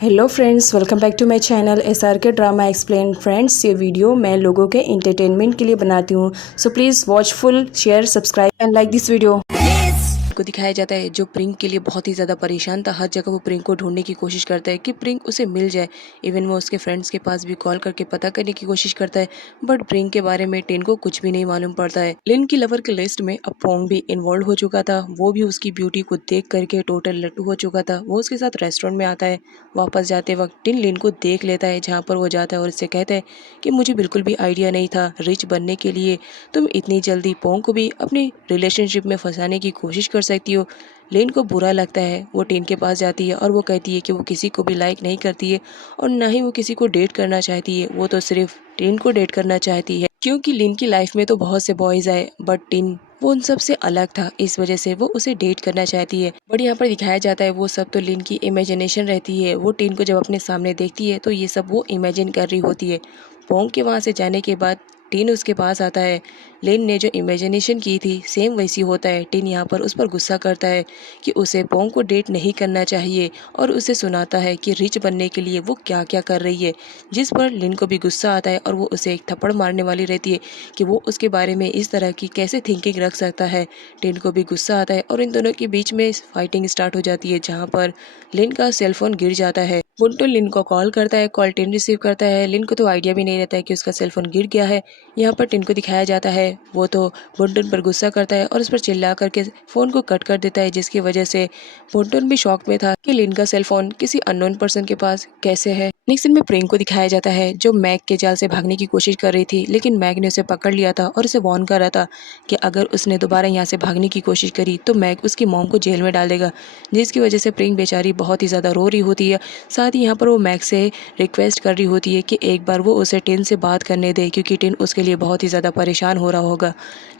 Hello friends, welcome back to my channel SRK drama explain. Friends, ये video मैं लोगों के एंटरटेनमेंट के लिए बनाती हूँ, so please watch full, share, subscribe and like this video. को दिखाया जाता है जो प्रिंग के लिए बहुत ही ज़्यादा परेशान था। हर जगह वो प्रिंग को ढूंढने की कोशिश करता है कि प्रिंग उसे मिल जाए। इवन वो उसके फ्रेंड्स के पास भी कॉल करके पता करने की कोशिश करता है, बट प्रिंग के बारे में टिन को कुछ भी नहीं मालूम पड़ता है। लिन की लवर के लिस्ट में अब पोंग भी इन्वॉल्व हो चुका था। वो भी उसकी ब्यूटी को देख करके टोटल लट्टू हो चुका था। वो उसके साथ रेस्टोरेंट में आता है। वापस जाते वक्त टिन लिन को देख लेता है जहाँ पर वो जाता है और इससे कहता है कि मुझे बिल्कुल भी आइडिया नहीं था रिच बनने के लिए तुम इतनी जल्दी पोंग को भी अपनी रिलेशनशिप में फंसाने की कोशिश कर सकती हो। लेन को बुरा लगता है। वो टिन के पास जाती है और वो कहती है कि वो किसी को भी लाइक नहीं करती है और ना ही वो किसी को डेट करना चाहती है। वो तो सिर्फ टिन को डेट करना चाहती है क्योंकि लिन की लाइफ में तो बहुत से बॉयज आए, बट टिन वो उन सब से अलग था। इस वजह से वो उसे डेट करना चाहती है। बट यहाँ पर दिखाया जाता है वो सब तो लिन की इमेजिनेशन रहती है। वो टिन को जब अपने सामने देखती है तो ये सब वो इमेजिन कर रही होती है। पोंग के वहाँ से जाने के बाद टिन उसके पास आता है। लिन ने जो इमेजिनेशन की थी सेम वैसी होता है। टिन यहाँ पर उस पर गुस्सा करता है कि उसे पोंग को डेट नहीं करना चाहिए और उसे सुनाता है कि रिच बनने के लिए वो क्या क्या कर रही है, जिस पर लिन को भी गुस्सा आता है और वो उसे एक थप्पड़ मारने वाली रहती है कि वो उसके बारे में इस तरह की कैसे थिंकिंग रख सकता है। टिन को भी गुस्सा आता है और इन दोनों के बीच में फाइटिंग स्टार्ट हो जाती है जहाँ पर लिन का सेलफोन गिर जाता है। बुंटू लिन को कॉल करता है। कॉल टिन रिसीव करता है। लिन को तो आइडिया भी नहीं रहता है कि उसका सेलफोन गिर गया है। यहाँ पर टिन को दिखाया जाता है वो तो बुंटून पर गुस्सा करता है और उस पर चिल्ला करके फ़ोन को कट कर देता है, जिसकी वजह से बुंटून भी शॉक में था कि लिन का सेलफोन किसी अननोन पर्सन के पास कैसे है। नेक्स्ट सीन में प्रिंग को दिखाया जाता है जो मैग के जाल से भागने की कोशिश कर रही थी, लेकिन मैग ने उसे पकड़ लिया था और उसे वार्न कर रहा था कि अगर उसने दोबारा यहाँ से भागने की कोशिश करी तो मैग उसकी मॉम को जेल में डाल देगा, जिसकी वजह से प्रिंग बेचारी बहुत ही ज़्यादा रो रही होती है। साथ ही यहाँ पर वो मैग से रिक्वेस्ट कर रही होती है कि एक बार वो उसे टिन से बात करने दे क्योंकि टिन उसके लिए बहुत ही ज़्यादा परेशान हो रहा होगा,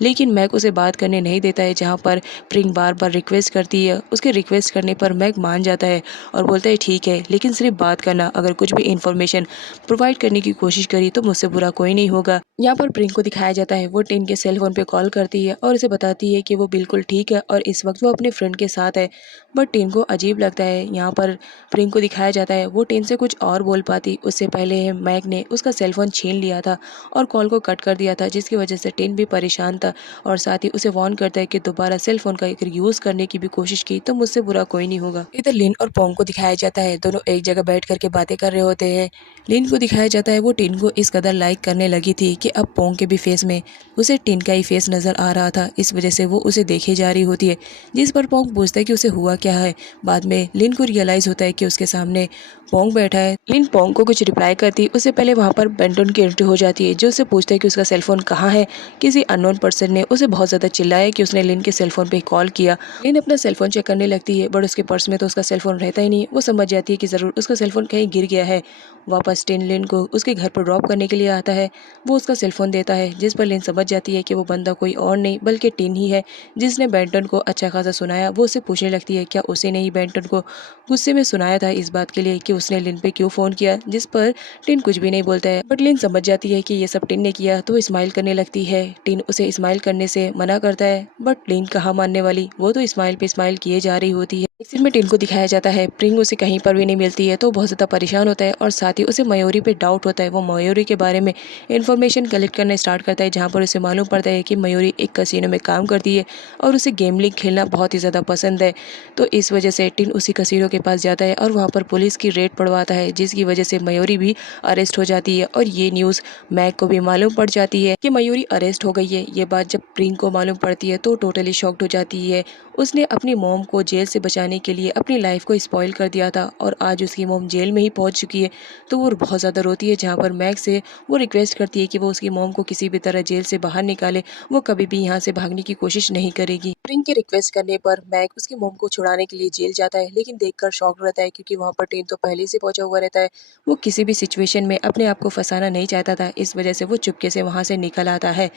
लेकिन मैग उसे बात करने नहीं देता है। जहाँ पर प्रिंग बार बार रिक्वेस्ट करती है, उसके रिक्वेस्ट करने पर मैग मान जाता है और बोलता है ठीक है, लेकिन सिर्फ बात करना, अगर कुछ भी इन्फॉर्मेशन प्रोवाइड करने की कोशिश करी तो मुझसे बुरा कोई नहीं होगा। यहाँ पर प्रिंग को दिखाया जाता है वो टिन के सेल फोन पे कॉल करती है और उसे बताती है कि वो बिल्कुल ठीक है और इस वक्त वो अपने फ्रेंड के साथ है। बट टिन को अजीब लगता है। यहाँ पर प्रिंग को दिखाया जाता है वो टिन से कुछ और बोल पाती, उससे पहले मैग ने उसका सेलफोन छीन लिया था और कॉल को कट कर दिया था, जिसकी वजह से टिन भी परेशान था और साथ ही उसे वार्न करता है कि दोबारा सेल फोन का अगर यूज़ करने की भी कोशिश की तो मुझसे बुरा कोई नहीं होगा। इधर लिन और पोंग को दिखाया जाता है दोनों एक जगह बैठ करके बातें कर रहे होते हैं। लिन को दिखाया जाता है वो टिन को इस कदर लाइक करने लगी थी कि अब पोंग के भी फेस में उसे टिन का ही फेस नज़र आ रहा था। इस वजह से वो उसे देखे जा रही होती है, जिस पर पोंग पूछता है कि उसे हुआ क्या है। बाद में लिन को रियलाइज़ होता है कि उसके सामने पोंग बैठा है। लिन पोंग को कुछ रिप्लाई करती, उससे पहले वहाँ पर बेंटन की एंट्री हो जाती है जो उससे पूछता है कि उसका सेलफोन कहाँ है। किसी अननोन पर्सन ने उसे बहुत ज़्यादा चिल्लाया कि उसने लिन के सेलफोन पे कॉल किया। लिन अपना सेलफोन चेक करने लगती है, बट उसके पर्स में तो उसका सेलफोन रहता ही नहीं। वो समझ जाती है कि ज़रूर उसका सेलफोन कहीं गिर गया है। वापस टिन लिन को उसके घर पर ड्रॉप करने के लिए आता है। वो उसका सेलफोन देता है, जिस पर लिन समझ जाती है कि वो बंदा कोई और नहीं बल्कि टिन ही है जिसने बेंटन को अच्छा खासा सुनाया। वो उससे पूछने लगती है क्या उसे नहीं बेंटन को गुस्से में सुनाया था इस बात के लिए कि उसने लिन पे क्यों फ़ोन किया, जिस पर टिन कुछ भी नहीं बोलता है। बट लिन समझ जाती है कि ये सब टिन ने किया तो स्माइल करने लगती है। टिन उसे स्माइल करने से मना करता है, बट लिन कहाँ मानने वाली, वो तो स्माइल पे स्माइल किए जा रही होती है। इस सीन में टिन को दिखाया जाता है प्रिंग उसे कहीं पर भी नहीं मिलती है तो बहुत ज़्यादा परेशान होता है और साथ ही उसे मयूरी पे डाउट होता है। वो मयूरी के बारे में इन्फॉर्मेशन कलेक्ट करना स्टार्ट करता है, जहाँ पर उसे मालूम पड़ता है कि मयूरी एक कसिनो में काम करती है और उसे गेमलिंग खेलना बहुत ही ज़्यादा पसंद है। तो इस वजह से टिन उसी कसिनो के पास जाता है और वहाँ पर पुलिस की रेड पड़वाता है, जिसकी वजह से मयूरी भी अरेस्ट हो जाती है और ये न्यूज़ मैग को भी मालूम पड़ जाती है कि मयूरी अरेस्ट हो गई है। ये बात जब प्रिंग को मालूम पड़ती है तो टोटली शॉक्ड हो जाती है। उसने अपनी मॉम को जेल से बचाने के लिए अपनी लाइफ को स्पॉइल कर दिया था और आज उसकी मॉम जेल में ही पहुंच चुकी है। तो वो बहुत ज़्यादा रोती है, जहाँ पर मैग से वो रिक्वेस्ट करती है कि वो उसकी मॉम को किसी भी तरह जेल से बाहर निकाले। वो कभी भी यहाँ से भागने की कोशिश नहीं करेगी। प्रिंग की रिक्वेस्ट करने पर मैग उसकी मॉम को छुड़ाने के लिए जेल जाता है, लेकिन देखकर शॉक रहता है क्योंकि वहाँ पर टिन तो पहले से पहुंचा हुआ रहता है। वो किसी भी सिचुएशन में अपने आप को फंसाना नहीं चाहता था, इस वजह से वो चुपके से वहाँ से निकल आता है।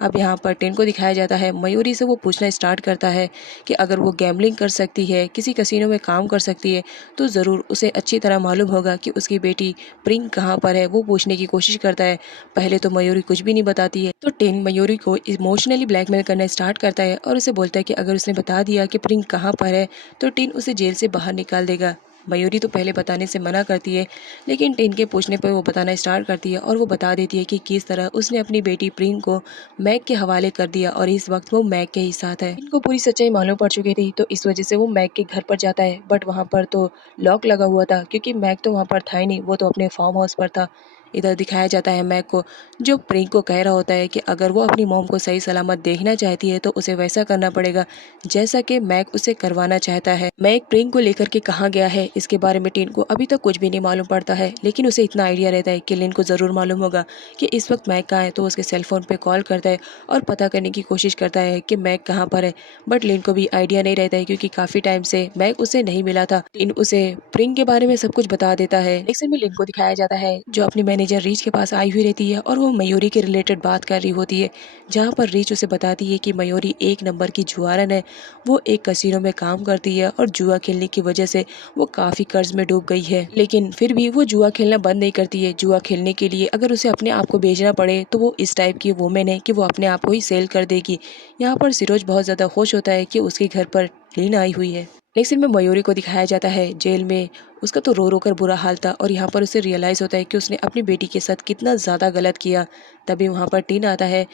अब यहाँ पर टिन को दिखाया जाता है मयूरी से वो पूछना स्टार्ट करता है कि अगर वो गैम्बलिंग कर सकती है, किसी कसिनो में काम कर सकती है, तो ज़रूर उसे अच्छी तरह मालूम होगा कि उसकी बेटी प्रिंग कहाँ पर है। वो पूछने की कोशिश करता है। पहले तो मयूरी कुछ भी नहीं बताती है, तो टिन मयूरी को इमोशनली ब्लैकमेल करना स्टार्ट करता है और उसे बोलता है कि अगर उसने बता दिया कि प्रिंग कहाँ पर है तो टिन उसे जेल से बाहर निकाल देगा। मयूरी तो पहले बताने से मना करती है, लेकिन टिन के पूछने पर वो बताना स्टार्ट करती है और वो बता देती है कि किस तरह उसने अपनी बेटी प्रिंग को मैग के हवाले कर दिया और इस वक्त वो मैग के ही साथ है। इनको पूरी सच्चाई मालूम पड़ चुकी थी, तो इस वजह से वो मैग के घर पर जाता है, बट वहाँ पर तो लॉक लगा हुआ था क्योंकि मैग तो वहाँ पर था ही नहीं, वो तो अपने फार्म हाउस पर था। इधर दिखाया जाता है मैग को, जो प्रिंग को कह रहा होता है कि अगर वो अपनी मॉम को सही सलामत देखना चाहती है तो उसे वैसा करना पड़ेगा जैसा कि मैग उसे करवाना चाहता है। मैग प्रिंग को लेकर के कहाँ गया है इसके बारे में टिन को अभी तक कुछ भी नहीं मालूम पड़ता है, लेकिन उसे इतना आइडिया रहता है कि लिन को ज़रूर मालूम होगा कि इस वक्त मैग कहाँ है, तो उसके सेलफोन पे कॉल करता है और पता करने की कोशिश करता है कि मैग कहाँ पर है। बट लिन को भी आइडिया नहीं रहता है क्योंकि काफ़ी टाइम से मैग उसे नहीं मिला था। लिन उसे प्रिंग के बारे में सब कुछ बता देता है। नेक्स्ट में लिन को दिखाया जाता है जो अपनी मैनेजर रीच के पास आई हुई रहती है और वो मयूरी के रिलेटेड बात कर रही होती है, जहाँ पर रीच उसे बताती है कि मयूरी एक नंबर की जुआरन है। वो एक कसीनो में काम करती है और जुआ खेलने की वजह से वो काफ़ी कर्ज में डूब गई है, लेकिन फिर भी वो जुआ खेलना बंद नहीं करती है। जुआ खेलने के लिए अगर उसे अपने आप को बेचना पड़े तो वो इस टाइप की वुमेन है कि वो अपने आप को ही सेल कर देगी। यहाँ पर सिरोज बहुत ज़्यादा खुश होता है कि उसके घर पर लीन आई हुई है। नेक्स्ट में मयूरी को दिखाया जाता है जेल में, उसका तो रो रो कर बुरा हाल था और यहाँ पर उसे रियलाइज़ होता है कि उसने अपनी बेटी के साथ कितना ज़्यादा गलत किया। तभी वहाँ पर टीन आता है।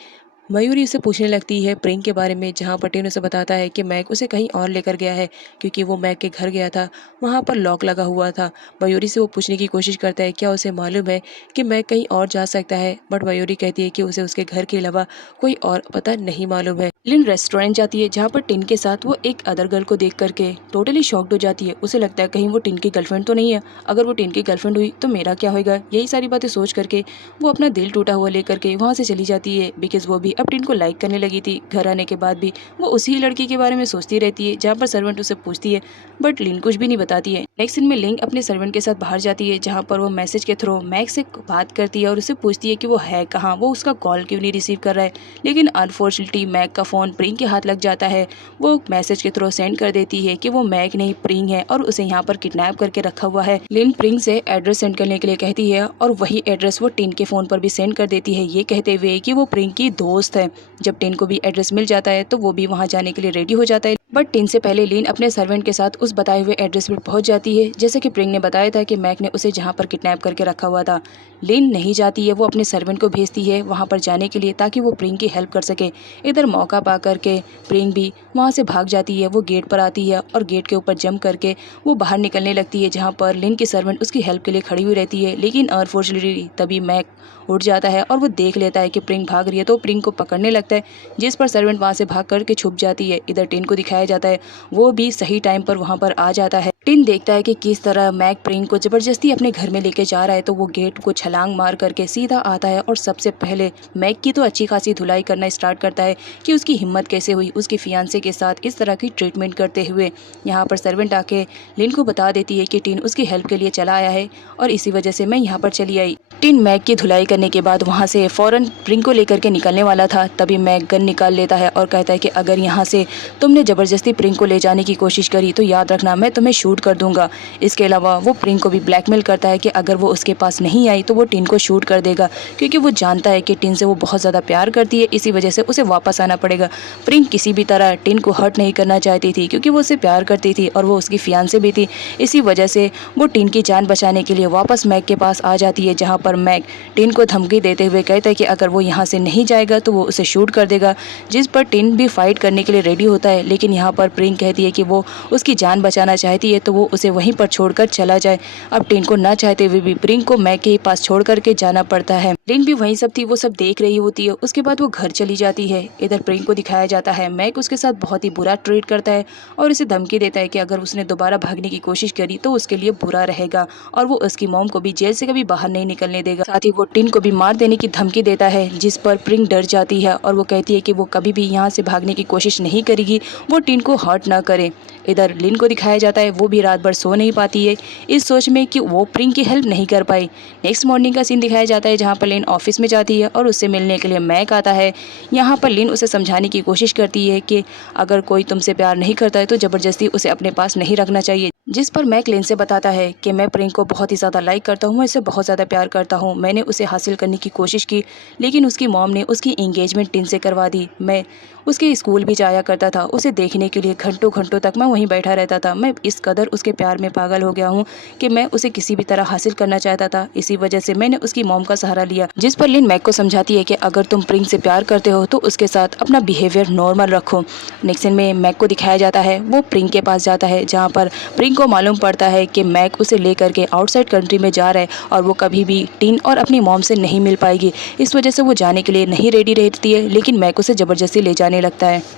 मयूरी उसे पूछने लगती है प्रिंग के बारे में, जहाँ पर टिन उसे बताता है कि मैग उसे कहीं और लेकर गया है क्योंकि वो मैग के घर गया था, वहाँ पर लॉक लगा हुआ था। मयूरी से वो पूछने की कोशिश करता है क्या उसे मालूम है कि मैग कहीं और जा सकता है, बट मयूरी कहती है कि उसे उसके घर के अलावा कोई और पता नहीं मालूम है। लिन रेस्टोरेंट जाती है जहाँ पर टिन के साथ वो एक अदर गर्ल को देख करके टोटली शॉक्ड हो जाती है। उसे लगता है कहीं वो टिन की गर्लफ्रेंड तो नहीं है, अगर वो टिन की गर्लफ्रेंड हुई तो मेरा क्या होगा। यही सारी बातें सोच करके वो अपना दिल टूटा हुआ लेकर के वहाँ से चली जाती है, बिकॉज वो भी अब टिन को लाइक करने लगी थी। घर आने के बाद भी वो उसी लड़की के बारे में सोचती रहती है, जहाँ पर सर्वेंट उसे पूछती है बट लिन कुछ भी नहीं बताती है। नेक्स्ट सीन में लिंक अपने सर्वेंट के साथ बाहर जाती है, जहाँ पर वो मैसेज के थ्रू मैग से बात करती है और उसे पूछती है कि वो है कहाँ, वो उसका कॉल क्यों नहीं रिसीव कर रहा है। लेकिन अनफॉर्चुनेटली मैग का फोन प्रिंग के हाथ लग जाता है। वो मैसेज के थ्रू सेंड कर देती है कि वो मैग नहीं प्रिंग है और उसे यहाँ पर किडनैप करके रखा हुआ है। लिन प्रिंग से एड्रेस सेंड करने के लिए कहती है और वही एड्रेस वो टिन के फोन पर भी सेंड कर देती है, ये कहते हुए कि वो प्रिंग की दोस्त है। जब टिन को भी एड्रेस मिल जाता है तो वो भी वहाँ जाने के लिए रेडी हो जाता है, बट टिन से पहले लिन अपने सर्वेंट के साथ उस बताए हुए एड्रेस पर पहुंच जाती है, जैसे कि प्रिंग ने बताया था कि मैग ने उसे जहां पर किडनैप करके रखा हुआ था। लिन नहीं जाती है, वो अपने सर्वेंट को भेजती है वहां पर जाने के लिए ताकि वो प्रिंग की हेल्प कर सके। इधर मौका पा करके प्रिंग भी वहां से भाग जाती है। वो गेट पर आती है और गेट के ऊपर जंप करके वो बाहर निकलने लगती है, जहाँ पर लिन की सर्वेंट उसकी हेल्प के लिए खड़ी हुई रहती है। लेकिन अनफॉर्चुनेटली तभी मैग उठ जाता है और वो देख लेता है कि प्रिंग भाग रही है, तो प्रिंग को पकड़ने लगता है, जिस पर सर्वेंट वहां से भाग करके छुप जाती है। इधर टिन को दिखाया जाता है, वो भी सही टाइम पर वहां पर आ जाता है। टिन देखता है कि किस तरह मैग प्रिंग को जबरदस्ती अपने घर में लेके जा रहा है, तो वो गेट को छलांग मार करके सीधा आता है और सबसे पहले मैग की तो अच्छी खासी धुलाई करना स्टार्ट करता है कि उसकी हिम्मत कैसे हुई उसके फियांसे के साथ इस तरह की ट्रीटमेंट करते हुए। यहाँ पर सर्वेंट आके लिन को बता देती है कि टिन उसकी हेल्प के लिए चला आया है और इसी वजह से मैं यहाँ पर चली आई। टिन मैग की धुलाई करने के बाद वहाँ से फौरन प्रिंग को लेकर के निकलने वाला था, तभी मैग गन निकाल लेता है और कहता है कि अगर यहाँ से तुमने ज़बरदस्ती प्रिंग को ले जाने की कोशिश करी तो याद रखना मैं तुम्हें शूट कर दूंगा। इसके अलावा वो प्रिंग को भी ब्लैकमेल करता है कि अगर वो उसके पास नहीं आई तो वो टिन को शूट कर देगा, क्योंकि वो जानता है कि टिन से वो बहुत ज़्यादा प्यार करती है, इसी वजह से उसे वापस आना पड़ेगा। प्रिंग किसी भी तरह टिन को हर्ट नहीं करना चाहती थी क्योंकि वो उसे प्यार करती थी और वो उसकी फियांसे भी थी। इसी वजह से वो टिन की जान बचाने के लिए वापस मैग के पास आ जाती है, जहाँ पर मैग टिन को धमकी देते हुए कहता है कि अगर वो यहाँ से नहीं जाएगा तो वो उसे शूट कर देगा, जिस पर टिन भी फाइट करने के लिए रेडी होता है। लेकिन यहाँ पर प्रिंग कहती है कि वो उसकी जान बचाना चाहती है तो वो उसे वहीं पर छोड़कर चला जाए। अब टिन को ना चाहते हुए भी प्रिंग को मैग के पास छोड़ करके जाना पड़ता है। लिन भी वहीं सब थी, वो सब देख रही होती है। उसके बाद वो घर चली जाती है। इधर प्रिंग को दिखाया जाता है मैग उसके साथ बहुत ही बुरा ट्रीट करता है और उसे धमकी देता है कि अगर उसने दोबारा भागने की कोशिश करी तो उसके लिए बुरा रहेगा और वो उसकी मॉम को भी जेल से कभी बाहर नहीं निकलने देगा। साथ ही वो टिन को भी मार देने की धमकी देता है, जिस पर प्रिंग डर जाती है और वो कहती है कि वो कभी भी यहाँ से भागने की कोशिश नहीं करेगी, वो टिन को हर्ट ना करे। इधर लिन को दिखाया जाता है, वो भी रात भर सो नहीं पाती है इस सोच में कि वो प्रिंग की हेल्प नहीं कर पाई। नेक्स्ट मॉर्निंग का सीन दिखाया जाता है, जहाँ पर लिन ऑफिस में जाती है और उससे मिलने के लिए मैग आता है। यहाँ पर लिन उसे समझाने की कोशिश करती है कि अगर कोई तुमसे प्यार नहीं करता है तो ज़बरदस्ती उसे अपने पास नहीं रखना चाहिए। जिस पर मैक लिन से बताता है कि मैं प्रिंग को बहुत ही ज़्यादा लाइक करता हूँ, मैं इसे बहुत ज़्यादा प्यार करता हूँ। मैंने उसे हासिल करने की कोशिश की, लेकिन उसकी मॉम ने उसकी एंगेजमेंट टिन से करवा दी। मैं उसके स्कूल भी जाया करता था, उसे देखने के लिए घंटों घंटों तक मैं वहीं बैठा रहता था। मैं इस कदर उसके प्यार में पागल हो गया हूँ कि मैं उसे किसी भी तरह हासिल करना चाहता था। इसी वजह से मैंने उसकी मॉम का सहारा लिया। जिस पर लिन मैक को समझाती है कि अगर तुम प्रिंग से प्यार करते हो तो उसके साथ अपना बिहेवियर नॉर्मल रखो। नेक्स्ट सीन में मैक को दिखाया जाता है, वो प्रिंग के पास जाता है, जहाँ पर प्रिंग को मालूम पड़ता है कि मैक उसे लेकर के आउटसाइड कंट्री में जा रहा है और वो कभी भी टिन और अपनी मॉम से नहीं मिल पाएगी। इस वजह से वो जाने के लिए नहीं रेडी रहती है, लेकिन मैक उसे ज़बरदस्ती ले जाने लगता है।